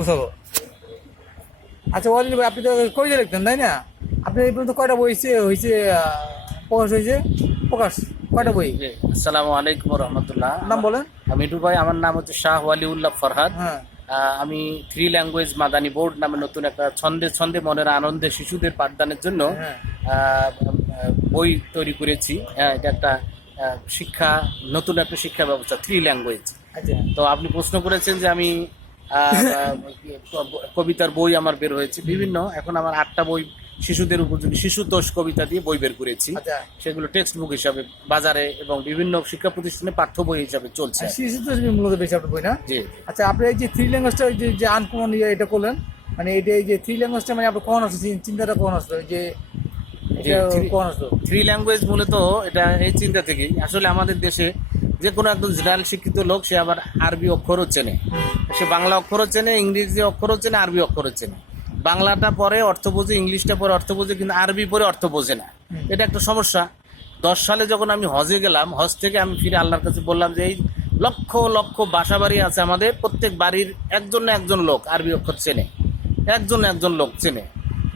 গোছালো। আচ্ছা ওয়ালিদ ভাই, আপনি তো কবিতা লিখতেন তাই না? আপনি এই পর্যন্ত কয়টা বই হয়েছে প্রকাশ হয়েছে? প্রকাশ কয়টা বই? জি, আসসালামু আলাইকুম রহমতুল্লাহ। নাম বলেন। মিঠু ভাই, আমার নাম হচ্ছে শাহ ওয়ালিউল্লাহ ফরহাদ। হ্যাঁ। আমি থ্রি ল্যাঙ্গুয়েজ মাদানী বোর্ড নামে নতুন একটা ছন্দে ছন্দে মনের আনন্দে শিশুদের পাঠদানের জন্য হ্যাঁ। বই তৈরি করেছি। এটা একটা শিক্ষা, নতুন একটা শিক্ষা ব্যবস্থা, থ্রি ল্যাঙ্গুয়েজ। আচ্ছা। তো আপনি প্রশ্ন করেছেন যে আমি কবিতার বই আমার বের হয়েছে বিভিন্ন। এখন আমার 8টা বই শিশুদের উপযোগী শিশুতোষ কবিতা দিয়ে বই বের করেছি। আচ্ছা। সেগুলো টেক্সট বুক হিসাবে বাজারে এবং বিভিন্ন শিক্ষা প্রতিষ্ঠানে পাঠ্য বই হিসাবে চলছে। শিশু তো মূলত বেশি আপনার বই না? জি। আচ্ছা, আপনি এই যে থ্রি ল্যাঙ্গুয়েজটা যে আনকমন এটা করলেন, মানে এটা এই যে থ্রি ল্যাঙ্গুয়েজটা মানে আপনার কখন আসছে, চিন্তাটা কখন আসলো যে এটা কখন আসলো? থ্রি ল্যাঙ্গুয়েজ মূলত এটা এই চিন্তা থেকেই, আসলে আমাদের দেশে যে কোনো একজন জেনারেল শিক্ষিত লোক সে আবার আরবি অক্ষরও চেনে, সে বাংলা অক্ষরও চেনে, ইংরেজি অক্ষরও চেনে, আরবি অক্ষরও চেনে। বাংলাটা পরে অর্থ বোঝে, ইংলিশটা পরে অর্থ বোঝে, কিন্তু আরবি পরে অর্থ বোঝে না। এটা একটা সমস্যা। 10 সালে যখন আমি হজে গেলাম, হজ থেকে আমি ফিরে আল্লাহর কাছে বললাম যে এই লক্ষ লক্ষ বাসা বাড়ি আছে আমাদের, প্রত্যেক বাড়ির একজন না একজন লোক আরবি অক্ষর চেনে, একজন না একজন লোক চেনে।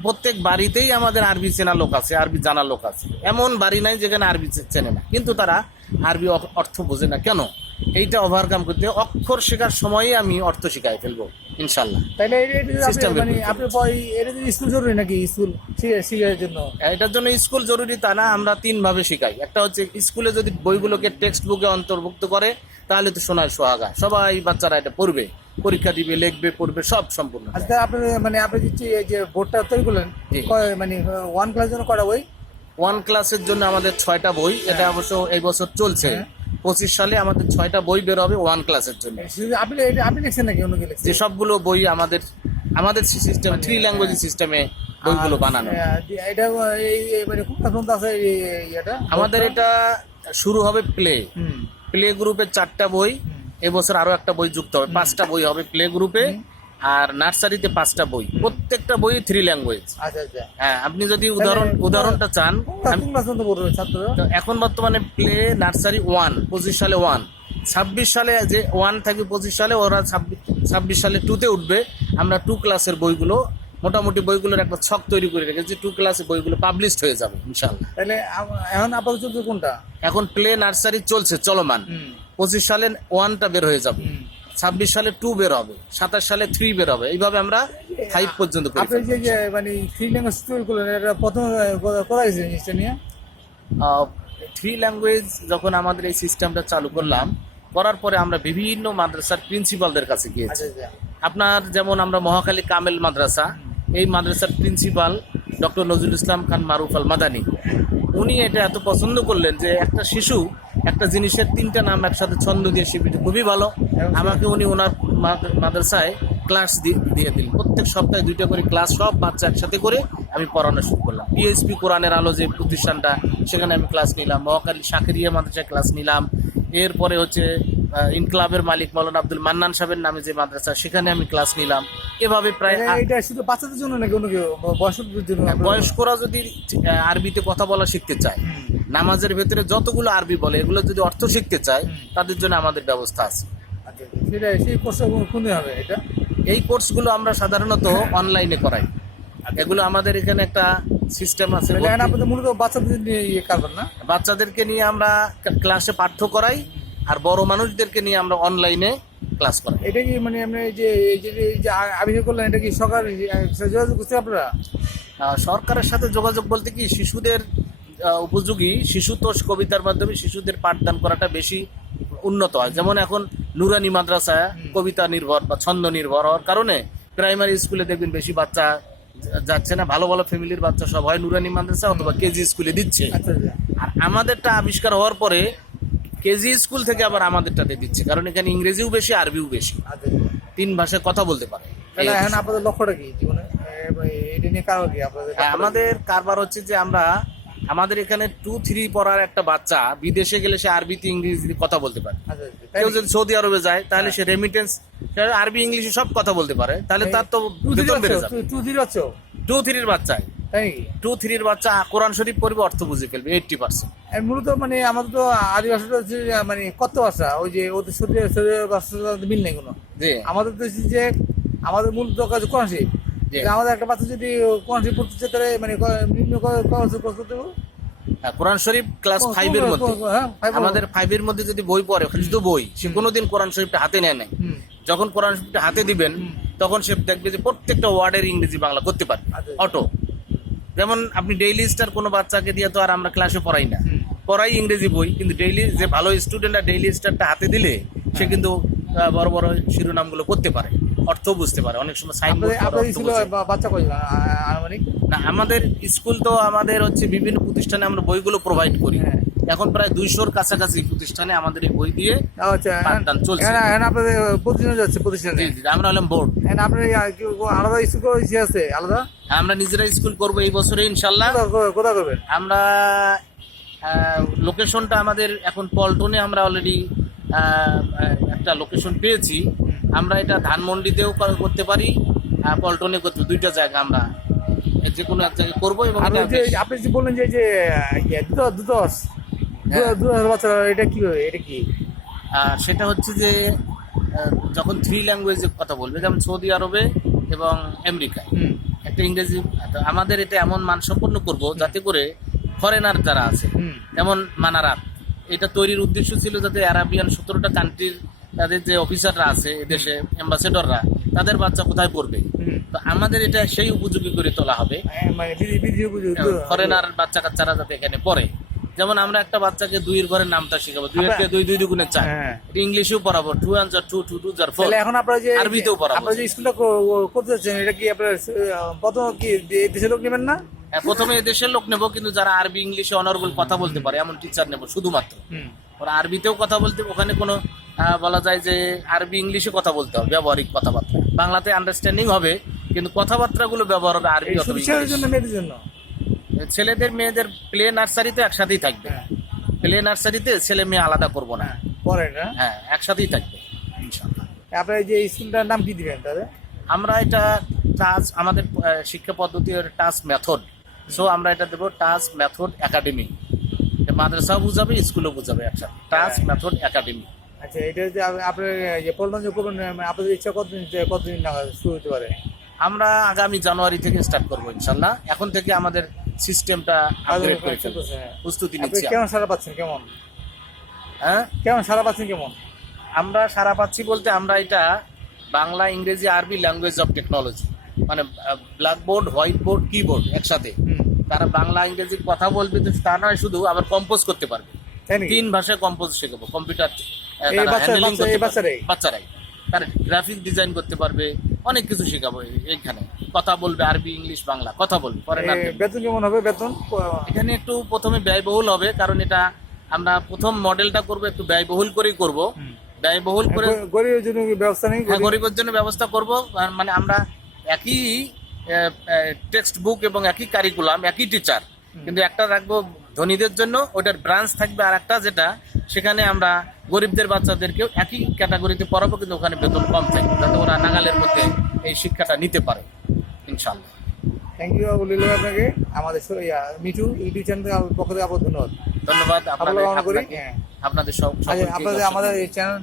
প্রত্যেক বাড়িতেই আমাদের আরবি চেনা লোক আছে, আরবি জানা লোক আছে। এমন বাড়ি নাই যেখানে আরবি চেনে না, কিন্তু তারা আরবি অর্থ বোঝে না। কেন? এইটা ওভারকাম করতে অক্ষর শেখার সময়ই আমি অর্থ শিখাই ফেলবো ইনশাল্লাহ। তাইলে মানে আপনি এটা স্কুল জরুরি নাকি? স্কুল শিখার জন্য এটার জন্য স্কুল জরুরি তা না, আমরা 3 ভাবে শিখাই। একটা হচ্ছে স্কুলে যদি বইগুলোকে টেক্সট বুকে অন্তর্ভুক্ত করে তাহলে তো সোনার সোহাগা, সবাই বাচ্চারা এটা পড়বে, পরীক্ষা দিবে, লিখবে, পড়বে, সব সম্পূর্ণ। আচ্ছা, আপনি মানে আপনি যে বোর্ডটা তৈরি করলেন, মানে 1 ক্লাস জন্য কয়টা বই? 1 ক্লাসের জন্য আমাদের 6টা বই। এটা অবশ্য এই বছর চলছে। 25 সালে আমাদের 6টা বই বের হবে 1 ক্লাসের জন্য। আপনি লিখছেন নাকি অন্য কেউ লিখছে? যে সবগুলো বই আমাদের সিস্টেম, থ্রি ল্যাঙ্গুয়েজ সিস্টেমে বইগুলো বানানো। এটা মানে কোন পর্যন্ত আছে এটা? আমাদের এটা শুরু হবে প্লে গ্রুপে 4টা বই, এবছর আরো একটা বই যুক্ত হবে, 5টা বই হবে প্লে গ্রুপে। আর নার্সারিতে 5টা বই, প্রত্যেকটা বই থ্রি ল্যাঙ্গুয়েজ। আচ্ছা আচ্ছা। হ্যাঁ, আপনি যদি উদাহরণটা চান, এখন বর্তমানে প্লে নার্সারি 1, 25 সালে 1, 26 সালে যে 1 থাকে 25 সালে ওরা 26 সালে 2তে উঠবে। আমরা 2 ক্লাসের বইগুলো, মোটামুটি বইগুলোর একটা ছক তৈরি করে রেখেছি। 2 ক্লাসের বইগুলো পাবলিশড হয়ে যাবে ইনশাল্লাহ। তাহলে এখন আপাতত চলছে কোনটা? এখন প্লে নার্সারি চলছে, চলমান। 25 সালে 1টা বের হয়ে যাবে, 26 সালে 2 বের হবে, 27 সালে 3 বের হবে। এইভাবে আমরা 5 পর্যন্ত করি। আপনি যে মানে থ্রি ল্যাঙ্গুয়েজ তৈরি করলেন, এটা প্রথম করা হয়েছে জিনিসটা নিয়ে? থ্রি ল্যাঙ্গুয়েজ যখন আমাদের এই সিস্টেমটা চালু করলাম, করার পরে আমরা বিভিন্ন মাদ্রাসার প্রিন্সিপালদের কাছে গিয়েছি। আপনার যেমন আমরা মহাখালী কামেল মাদ্রাসা, এই মাদ্রাসার প্রিন্সিপাল ডক্টর নজরুল ইসলাম খান মারুফ আল মাদানী, উনি এটা এত পছন্দ করলেন যে একটা শিশু একটা জিনিসের 3টা নাম একসাথে ছন্দ দিয়ে শিখতে খুবই ভালো। আমাকে উনি ওনার মাদ্রাসায় ক্লাস দিয়ে দিলেন। প্রত্যেক সপ্তাহে 2টা করে ক্লাস, সব বাচ্চা একসাথে করে আমি পড়ানো শুরু করলাম। পিএইচপি কোরআনের আলো যে প্রতিষ্ঠানটা, সেখানে আমি ক্লাস নিলাম। মহাখালী শাকেরিয়া মাদ্রাসায় ক্লাস নিলাম। এরপরে হচ্ছে ইনকলাবের মালিক মৌলানা আব্দুল মান্নান সাহেবের নামে যে মাদ্রাসা, সেখানে আমি ক্লাস নিলাম। এভাবে প্রায় এটা শুধু বাচ্চাদের জন্য নাকি অন্য কেউ বয়স্কদের জন্য? বয়স্করা যদি আরবিতে কথা বলা শিখতে চায়, নামাজের ভেতরে যতগুলো আরবি বলে এগুলো যদি অর্থ শিখতে চায়, তাদের জন্য আমাদের ব্যবস্থা আছে। সেই কোর্সটা কোন হবে? এটা এই কোর্সগুলো আমরা সাধারণত অনলাইনে করাই। এগুলো আমাদের এখানে একটা সিস্টেম আছে। মূলত বাচ্চাদের নিয়ে কারবার না? বাচ্চাদেরকে নিয়ে আমরা ক্লাসে পাঠ্য করাই, আর বড় মানুষদেরকে নিয়ে আমরা অনলাইনে ক্লাস করাই। এটা কি মানে আপনি যে আবিষ্কার করলেন, এটা কি সরকার যোগাযোগ করছে আপনারা? সরকারের সাথে যোগাযোগ বলতে কি, শিশুদের উপযোগী শিশুতোষ কবিতার মাধ্যমে শিশুদের পাঠদান করাটা বেশি উন্নত হয়। যেমন এখন নুরানি মাদ্রাসা কবিতা নির্ভর বা ছন্দ নির্ভর হওয়ার কারণে প্রাইমারি স্কুলে দেখবেন বেশি বাচ্চা যাচ্ছে না। ভালো ভালো ফ্যামিলির বাচ্চা সব হয় নুরানি মাদ্রাসা অথবা কেজি স্কুলে দিচ্ছে। আর আমাদেরটা আবিষ্কার হওয়ার পরে কেজি স্কুল থেকে আবার আমাদেরটাতে দিচ্ছে, কারণ এখানে ইংরেজিও বেশি, আরবিও বেশি, 3 ভাষায় কথা বলতে পারে। এখন আপনাদের লক্ষ্যটা কি জীবনে? এটা নিয়ে কারণ কি আপনাদের? আমাদের কারবার হচ্ছে যে আমাদের এখানে 2-3 পড়ার একটা বাচ্চা বিদেশে গেলে সে আরবিতে ইংরেজিতে কথা বলতে পারে। কেউ যদি সৌদি আরবে যায় তাহলে সে রেমিটেন্স আরবি ইংলিশে সব কথা বলতে পারে, তাহলে তার তো বেতন বেড়ে যাবে। 2-3 বাচ্চায় 2-3 বাচ্চা কোরআন শরীফ পড়বে, অর্থ বুঝে ফেলবে 80%। মূলত মানে আমাদের তো আরবি ভাষাটা হচ্ছে মানে কত ভাষা, ওই যে ওদের সৌদি ভাষার মিল নেই কোনো। আমাদের তো যে আমাদের মূল দরকার হচ্ছে কোরআন শরীফ। জি। আমাদের একটা বাচ্চা যদি কোরআন শরীফ পড়তে চায় তাহলে মানে নিম্ন কোর্স করতে হবে। হ্যাঁ, কোরআন শরীফ ক্লাস 5 এর মধ্যে, হ্যাঁ, 5 আমাদের 5 এর মধ্যে যদি বই পড়ে, ওখানে শুধু বই, সে কোনোদিন কোরআন শরীফটা হাতে নেয় নাই। হুম। যখন কোরআন শরীফটা হাতে দিবেন তখন সে দেখবে যে প্রত্যেকটা ওয়ার্ডের ইংরেজি বাংলা করতে পারে আচ্ছা। অটো। যেমন আপনি ডেইলি স্টার কোনো বাচ্চাকে দিয়ে তো আর আমরা ক্লাসে পড়াই না, হুম। পড়াই ইংরেজি বই, কিন্তু ডেইলি যে ভালো স্টুডেন্টরা ডেইলি স্টারটা হাতে দিলে সে কিন্তু বড় বড় শিরোনামগুলো করতে পারে, অর্থ বুঝতে পারে, অনেক সময় আপনাদের সাইনবোর্ড স্কুলে বাচ্চা কয়জন আনুমানিক? না। আমাদের স্কুল তো আমাদের হচ্ছে বিভিন্ন প্রতিষ্ঠানে আমরা বইগুলো প্রোভাইড করি। হ্যাঁ। এখন প্রায় 200-র কাছাকাছি প্রতিষ্ঠানে আমাদের এই বই দিয়ে আচ্ছা, পাঠদান চলছে। এখন আপনাদের প্রতিদিন যাচ্ছে প্রতিষ্ঠানে? জি, জি, আমরা হলাম বোর্ড। এখন আপনার আলাদা স্কুল করে ইচ্ছে আছে আলাদা? আমরা নিজেরা স্কুল করবো এই বছরে ইনশাল্লাহ। কোথায় করবেন? আমরা লোকেশনটা আমাদের এখন পল্টনে আমরা অলরেডি একটা লোকেশন পেয়েছি। আমরা এটা ধানমন্ডিতেও করতে পারি, পল্টনে করতে, দুইটা জায়গা আমরা যে কোনো এক জায়গায় করবো। এবং আপনি এটা যে বেশ- আপনি যে বললেন যে দুদশ হ্যাঁ। বাচ্চারা, এটা কি এটা কি? সেটা হচ্ছে যে যখন 3 ল্যাঙ্গুয়েজের কথা বলবে, যেমন সৌদি আরবে এবং আমেরিকায় হুম। একটা ইংরেজি, আমাদের এটা এমন মানসম্পন্ন করব যাতে করে ফরেনার যারা আছে, হুম। যেমন মানারাত, এটা তৈরির উদ্দেশ্য ছিল যাতে আরাবিয়ান 17টা কান্ট্রির তাদের যে অফিসাররা আছে এদেশে, অ্যাম্বাসেডররা, তাদের বাচ্চা কোথায় পড়বে। হুম। তো আমাদের এটা সেই উপযোগী করে তোলা হবে, মানে বিধি ফরেনার বাচ্চা কাচ্চারা যাতে এখানে পড়ে। যেমন আমরা একটা বাচ্চাকে 2 এর ঘরের নামটা শেখাবো, 2 এর 2 2 দুগুণে 4, হ্যাঁ। এটা ইংলিশেও পড়াবো, 2 1 2 2 2 4 4। তাহলে এখন আপনারা যে আরবিতেও পড়াবো। আপনারা যে স্কুলটা করতে চাচ্ছেন, এটা কি আপনার প্রথম কি দেশের লোক নেবেন না? প্রথমে দেশের লোক নেব, কিন্তু যারা আরবি ইংলিশে অনারেবল কথা বলতে পারে এমন টিচার নেব শুধুমাত্র। হুম। ওরা আরবিতেও কথা বলতে, ওখানে কোনো বলা যায় যে আরবি ইংলিশে কথা বলতে হবে, ব্যবহারিক কথাবার্তা, বাংলাতে আন্ডারস্ট্যান্ডিং হবে, কিন্তু কথাবার্তাগুলো ব্যবহার হবে আরবি অথবা সুবিচারের জন্য, ইংলিশ। মেয়েদের জন্য? ছেলেদের মেয়েদের প্লে নার্সারিতে একসাথেই থাকবে। হ্যাঁ। প্লে নার্সারিতে ছেলে মেয়ে আলাদা করব না। হ্যাঁ, পরে না? হ্যাঁ, একসাথেই থাকবে ইনশাআল্লাহ। আপনার এই যে স্কুলটার নাম কি দিবেন তাহলে? আমরা এটা টাচ, আমাদের শিক্ষা পদ্ধতি টাচ মেথড, সো আমরা এটা দেবো টাচ মেথড একাডেমি। মাদ্রাসাও বুঝাবে, স্কুলও বুঝাবে একসাথে, টাচ হ্যাঁ। Method academy. আচ্ছা, এটা যে আপনার যে পল্টন যে করবেন, আপনাদের ইচ্ছা কতদিন নাগাদ শুরু হতে পারে? আমরা আগামী জানুয়ারি থেকে স্টার্ট করবো ইনশাল্লাহ। এখন থেকে আমাদের সিস্টেমটা আপগ্রেড করে ফেলবো, প্রস্তুতি আপনি নিচ্ছি। কেমন সারা পাচ্ছেন? কেমন হ্যাঁ, কেমন সারা পাচ্ছেন কেমন? আমরা সারা পাচ্ছি বলতে, আমরা এটা বাংলা, ইংরেজি, আরবি ল্যাঙ্গুয়েজ অফ টেকনোলজি, মানে ব্ল্যাকবোর্ড, হোয়াইট বোর্ড, কিবোর্ড একসাথে। হুম। তারা বাংলা ইংরেজি কথা বলবে, তো তা নয় শুধু, আবার কম্পোজ করতে পারবে। তাই নাকি? 3 ভাষায় কম্পোজ শেখাবো, কম্পিউটার এই বাচ্চারাই? বাচ্চারাই। তারা গ্রাফিক ডিজাইন করতে পারবে, অনেক কিছু শেখাবো এইখানে। কথা বলবে আরবি, ইংলিশ, বাংলা কথা বলবে। বেতন কেমন হবে? বেতন এখানে একটু প্রথমে ব্যয়বহুল হবে, কারণ এটা আমরা প্রথম মডেলটা করব, একটু ব্যয়বহুল করেই করব। ব্যয়বহুল করে গরিবের জন্য কি ব্যবস্থা নেই? হ্যাঁ, গরিবের জন্য ব্যবস্থা করব। মানে আমরা একই টেক্সট বুক এবং একই কারিকুলাম, একই টিচার, কিন্তু একটা রাখবো ধনীদের জন্য, ওটার ব্রাঞ্চ থাকবে, আর একটা যেটা সেখানে আমরা গরিবদের বাচ্চাদেরকেও একই ক্যাটাগরিতে পড়াবো, কিন্তু ওখানে বেতন কম থাকবে, যাতে ওরা নাগালের মধ্যে এই শিক্ষাটা নিতে পারে ইনশাআল্লাহ। থ্যাংক ইউ আপনাকে, আমাদের মিঠু ইউটিউব চ্যানেল পক্ষ থেকে আপনার ধন্যবাদ। ধন্যবাদ আপনাদের আপনাদের সব আমাদের এই চ্যানেল